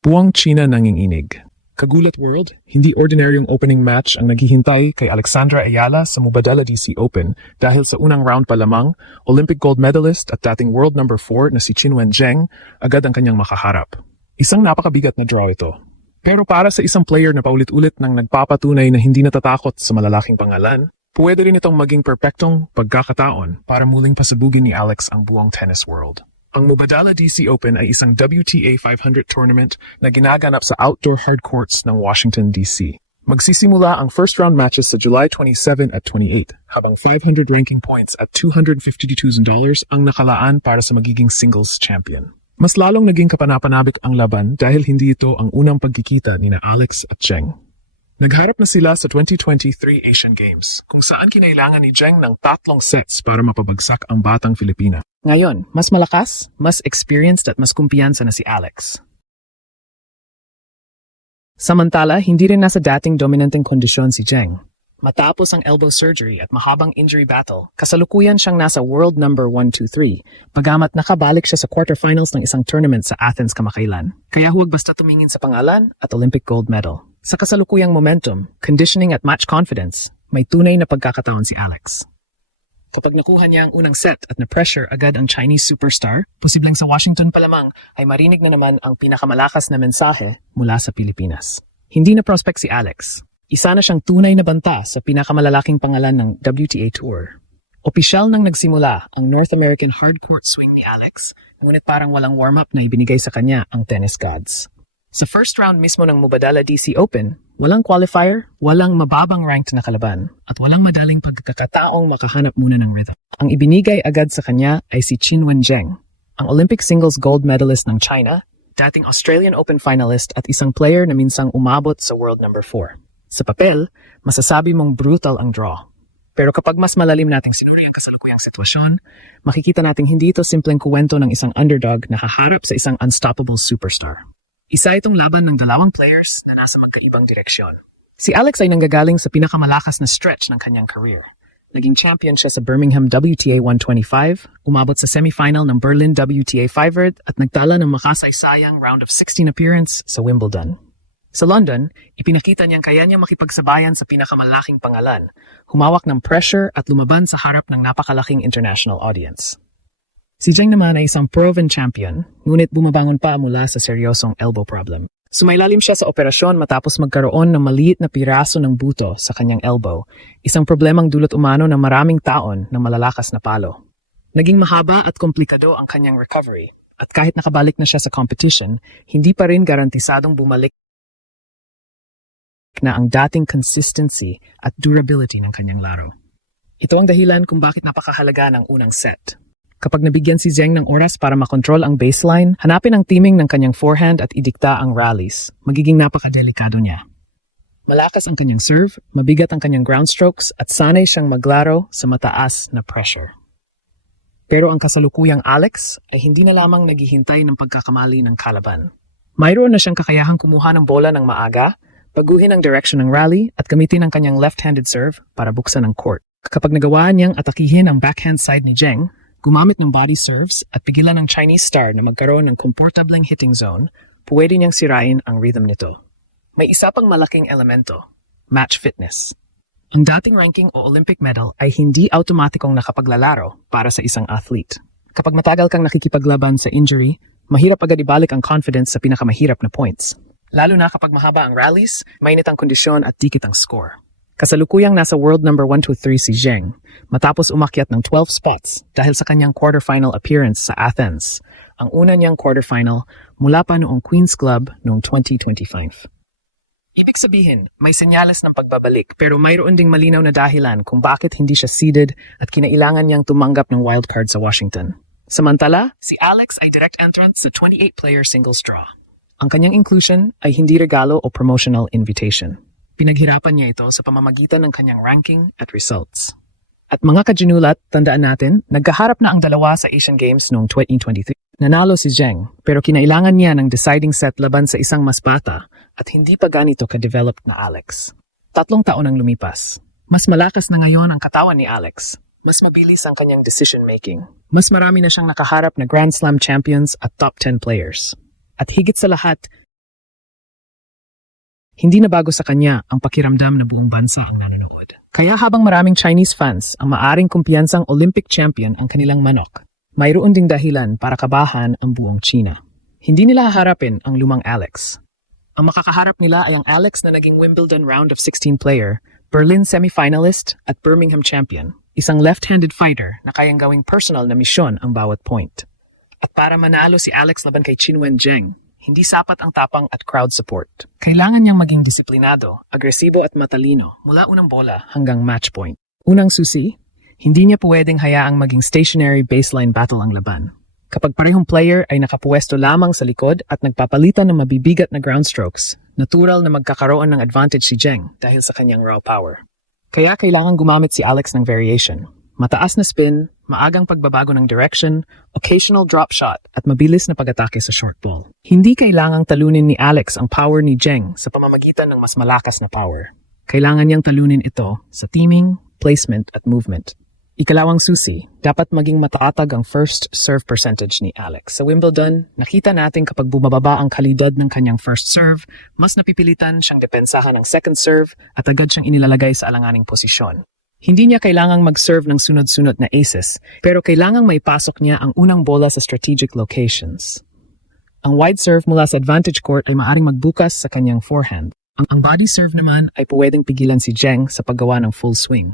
Puwang China nanginginig. Kagulat World, hindi ordinaryong opening match ang naghihintay kay Alexandra Ayala sa Mubadala DC Open dahil sa unang round pa lamang, Olympic gold medalist at dating world number 4 na si Qinwen Zheng agad ang kanyang makaharap. Isang napakabigat na draw ito. Pero para sa isang player na paulit-ulit nang nagpapatunay na hindi natatakot sa malalaking pangalan, pwede rin itong maging perpektong pagkakataon para muling pasabugin ni Alex ang buong tennis world. Ang Mubadala DC Open ay isang WTA 500 tournament na ginaganap sa outdoor hard courts ng Washington, D.C. Magsisimula ang first round matches sa July 27 at 28, habang 500 ranking points at $252 ang nakalaan para sa magiging singles champion. Mas lalong naging kapanapanabik ang laban dahil hindi ito ang unang pagkikita ni Alex at Zheng. Nagharap na sila sa 2023 Asian Games, kung saan kinailangan ni Zheng ng 3 sets para mapabagsak ang batang Filipina. Ngayon, mas malakas, mas experienced at mas kumpiyansa na si Alex. Samantala, hindi rin nasa dating dominanteng kondisyon si Zheng. Matapos ang elbow surgery at mahabang injury battle, kasalukuyan siyang nasa world number 1-2-3, pagamat nakabalik siya sa quarterfinals ng isang tournament sa Athens kamakailan. Kaya huwag basta tumingin sa pangalan at Olympic gold medal. Sa kasalukuyang momentum, conditioning at match confidence, may tunay na pagkakataon si Alex. Kapag nakuha niya ang unang set at na-pressure agad ang Chinese superstar, posibleng sa Washington pa lamang ay marinig na naman ang pinakamalakas na mensahe mula sa Pilipinas. Hindi na prospect si Alex. Isa na siyang tunay na banta sa pinakamalalaking pangalan ng WTA Tour. Opisyal nang nagsimula ang North American hardcourt swing ni Alex, ngunit parang walang warm-up na ibinigay sa kanya ang tennis gods. Sa first round mismo ng Mubadala DC Open, walang qualifier, walang mababang ranked na kalaban, at walang madaling pagkakataong makahanap muna ng rhythm. Ang ibinigay agad sa kanya ay si Qinwen Zheng, ang Olympic singles gold medalist ng China, dating Australian Open finalist at isang player na minsang umabot sa world number 4. Sa papel, masasabi mong brutal ang draw. Pero kapag mas malalim nating sinuri ang kasalukuyang sitwasyon, makikita nating hindi ito simpleng kuwento ng isang underdog na haharap sa isang unstoppable superstar. Isa itong laban ng dalawang players na nasa magkaibang direksyon. Si Alex ay nanggagaling sa pinakamalakas na stretch ng kanyang career. Naging champion siya sa Birmingham WTA 125, umabot sa semifinal ng Berlin WTA 500 at nagtala ng makasaysayang round of 16 appearance sa Wimbledon. Sa London, ipinakita niyang kaya niya makipagsabayan sa pinakamalaking pangalan, humawak ng pressure at lumaban sa harap ng napakalaking international audience. Si Zheng naman ay isang proven champion, ngunit bumabangon pa mula sa seryosong elbow problem. Sumailalim siya sa operasyon matapos magkaroon ng maliit na piraso ng buto sa kanyang elbow, isang problemang dulot umano ng maraming taon ng malalakas na palo. Naging mahaba at komplikado ang kanyang recovery, at kahit nakabalik na siya sa competition, hindi pa rin garantisadong bumalik na ang dating consistency at durability ng kanyang laro. Ito ang dahilan kung bakit napakahalaga ng unang set. Kapag nabigyan si Zheng ng oras para makontrol ang baseline, hanapin ang timing ng kanyang forehand at idikta ang rallies. Magiging napakadelikado niya. Malakas ang kanyang serve, mabigat ang kanyang ground strokes, at sanay siyang maglaro sa mataas na pressure. Pero ang kasalukuyang Alex ay hindi na lamang naghihintay ng pagkakamali ng kalaban. Mayroon na siyang kakayahang kumuha ng bola ng maaga, baguhin ang direction ng rally, at gamitin ang kanyang left-handed serve para buksan ang court. Kapag nagawa niyang atakihin ang backhand side ni Zheng, gumamit ng body serves at pigilan ng Chinese star na magkaroon ng komportableng hitting zone, pwede niyang sirain ang rhythm nito. May isa pang malaking elemento, match fitness. Ang dating ranking o Olympic medal ay hindi automatikong nakapaglalaro para sa isang athlete. Kapag matagal kang nakikipaglaban sa injury, mahirap agad ibalik ang confidence sa pinakamahirap na points. Lalo na kapag mahaba ang rallies, mainit ang kondisyon at dikit ang score. Kasalukuyang nasa world number 1-3 si Zheng, matapos umakyat ng 12 spots dahil sa kanyang quarterfinal appearance sa Athens, ang una niyang quarterfinal mula pa noong Queen's Club noong 2025. Ibig sabihin, may senyales ng pagbabalik pero mayroon ding malinaw na dahilan kung bakit hindi siya seeded at kinailangan niyang tumanggap ng wildcard sa Washington. Samantala, si Alex ay direct entrant sa 28-player singles draw. Ang kanyang inclusion ay hindi regalo o promotional invitation. Pinaghirapan niya ito sa pamamagitan ng kanyang ranking at results. At mga kajinulat, tandaan natin, nagkaharap na ang dalawa sa Asian Games noong 2023. Nanalo si Zheng, pero kinailangan niya ng deciding set laban sa isang mas bata at hindi pa ganito ka-developed na Alex. 3 taon ang lumipas. Mas malakas na ngayon ang katawan ni Alex. Mas mabilis ang kanyang decision-making. Mas marami na siyang nakaharap na Grand Slam champions at top 10 players. At higit sa lahat, Hindi na bago sa kanya ang pakiramdam na buong bansa ang nanonood. Kaya habang maraming Chinese fans ang maaring kumpiyansang Olympic champion ang kanilang manok, mayroon ding dahilan para kabahan ang buong China. Hindi nila haharapin ang lumang Alex. Ang makakaharap nila ay ang Alex na naging Wimbledon Round of 16 player, Berlin semi-finalist at Birmingham champion. Isang left-handed fighter na kayang gawing personal na misyon ang bawat point. At para manalo si Alex laban kay Qinwen Zheng, hindi sapat ang tapang at crowd support. Kailangan niyang maging disiplinado, agresibo at matalino mula unang bola hanggang match point. Unang susi, hindi niya pwedeng hayaang maging stationary baseline battle ang laban. Kapag parehong player ay nakapuwesto lamang sa likod at nagpapalitan ng mabibigat na ground strokes, natural na magkakaroon ng advantage si Zheng dahil sa kanyang raw power. Kaya kailangan gumamit si Alex ng variation. Mataas na spin, maagang pagbabago ng direction, occasional drop shot at mabilis na pag-atake sa short ball. Hindi kailangang talunin ni Alex ang power ni Zheng sa pamamagitan ng mas malakas na power. Kailangan niyang talunin ito sa teaming, placement at movement. Ikalawang susi, dapat maging matatag ang first serve percentage ni Alex. Sa Wimbledon, nakita natin kapag bumababa ang kalidad ng kanyang first serve, mas napipilitan siyang depensahan ng second serve at agad siyang inilalagay sa alanganing posisyon. Hindi niya kailangang mag-serve ng sunod-sunod na aces, pero kailangang maipasok niya ang unang bola sa strategic locations. Ang wide serve mula sa advantage court ay maaring magbukas sa kanyang forehand. Ang body serve naman ay pwedeng pigilan si Zheng sa paggawa ng full swing.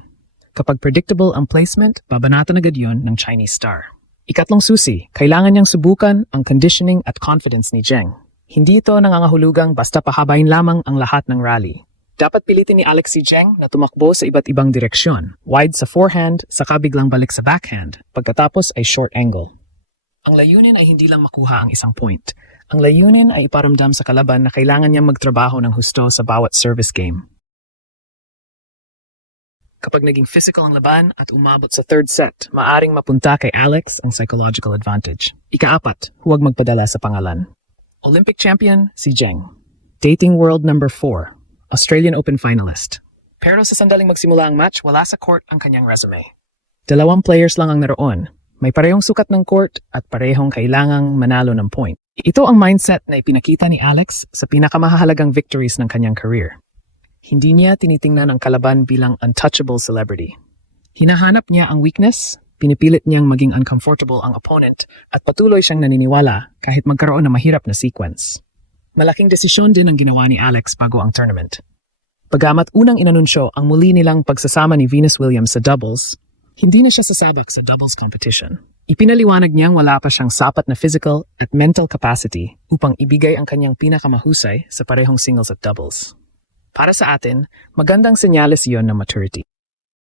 Kapag predictable ang placement, babanatan agad yon ng Chinese star. Ikatlong susi, kailangan niyang subukan ang conditioning at confidence ni Zheng. Hindi ito nangangahulugang basta pahabain lamang ang lahat ng rally. Dapat pilitin ni Alex si Zheng na tumakbo sa iba't ibang direksyon, wide sa forehand, saka biglang balik sa backhand, pagkatapos ay short angle. Ang layunin ay hindi lang makuha ang isang point. Ang layunin ay iparamdam sa kalaban na kailangan niyang magtrabaho ng husto sa bawat service game. Kapag naging physical ang laban at umabot sa third set, maaring mapunta kay Alex ang psychological advantage. Ikaapat, huwag magpadala sa pangalan. Olympic champion si Zheng. Dating world number 4. Australian Open finalist. Pero sa sandaling magsimula ang match, wala sa court ang kanyang resume. 2 players lang ang naroon. May parehong sukat ng court at parehong kailangang manalo ng point. Ito ang mindset na ipinakita ni Alex sa pinakamahalagang victories ng kanyang career. Hindi niya tinitingnan ang kalaban bilang untouchable celebrity. Hinahanap niya ang weakness, pinipilit niyang maging uncomfortable ang opponent, at patuloy siyang naniniwala kahit magkaroon ng mahirap na sequence. Malaking desisyon din ang ginawa ni Alex bago ang tournament. Pagamat unang inanunsyo ang muli nilang pagsasama ni Venus Williams sa doubles, hindi na siya sasabak sa doubles competition. Ipinaliwanag niyang wala pa siyang sapat na physical at mental capacity upang ibigay ang kanyang pinakamahusay sa parehong singles at doubles. Para sa atin, magandang senyales iyon ng maturity.